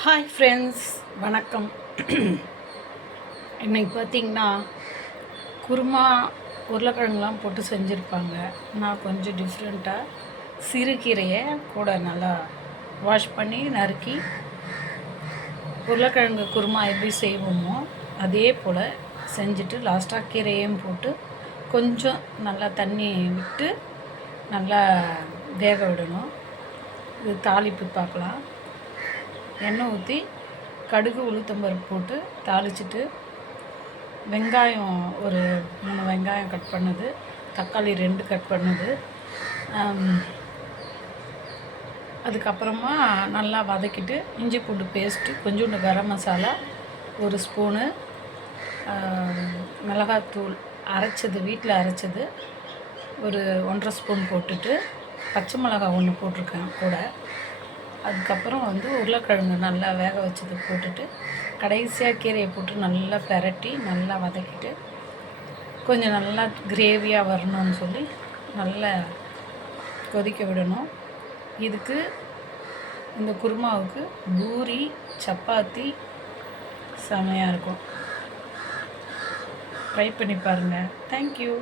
Hi friends, வணக்கம். இன்றைக்கி பார்த்திங்கன்னா குருமா உருளைக்கிழங்குலாம் போட்டு செஞ்சுருப்பாங்க. நான் கொஞ்சம் டிஃப்ரெண்ட்டாக சிறுகீரையை கூட நல்லா வாஷ் பண்ணி நறுக்கி உருளைக்கிழங்கு குருமா எப்படி செய்வோமோ அதே போல் செஞ்சுட்டு லாஸ்ட்டாக கீரையும் போட்டு கொஞ்சம் நல்லா தண்ணி விட்டு நல்லா வேக விடணும். இது தாளிப்பு பார்க்கலாம். எண்ணெய் ஊற்றி கடுகு உளுத்தம்பருப்பு போட்டு தாளிச்சிட்டு வெங்காயம் ஒரு 3 வெங்காயம் கட் பண்ணது, தக்காளி 2 கட் பண்ணது, அதுக்கப்புறமா நல்லா வதக்கிட்டு இஞ்சி பூண்டு பேஸ்ட்டு, கொஞ்சோண்டு கரம் மசாலா, 1 ஸ்பூனு மிளகாத்தூள் அரைச்சது, வீட்டில் அரைச்சது ஒரு 1.5 ஸ்பூன் போட்டுட்டு பச்சை மிளகா 1 போட்டிருக்கேன் கூட. அதுக்கப்புறம் உருளைக்கிழங்கு நல்லா வேக வச்சது போட்டுட்டு கடைசியாக கீரையை போட்டு நல்லா பெரட்டி நல்லா வதக்கிட்டு கொஞ்சம் நல்லா கிரேவியாக வரணும்னு சொல்லி நல்லா கொதிக்க விடணும். இதுக்கு இந்த குருமாவுக்கு பூரி சப்பாத்தி செமையாக இருக்கும். ட்ரை பண்ணி பாருங்கள். தேங்க்யூ.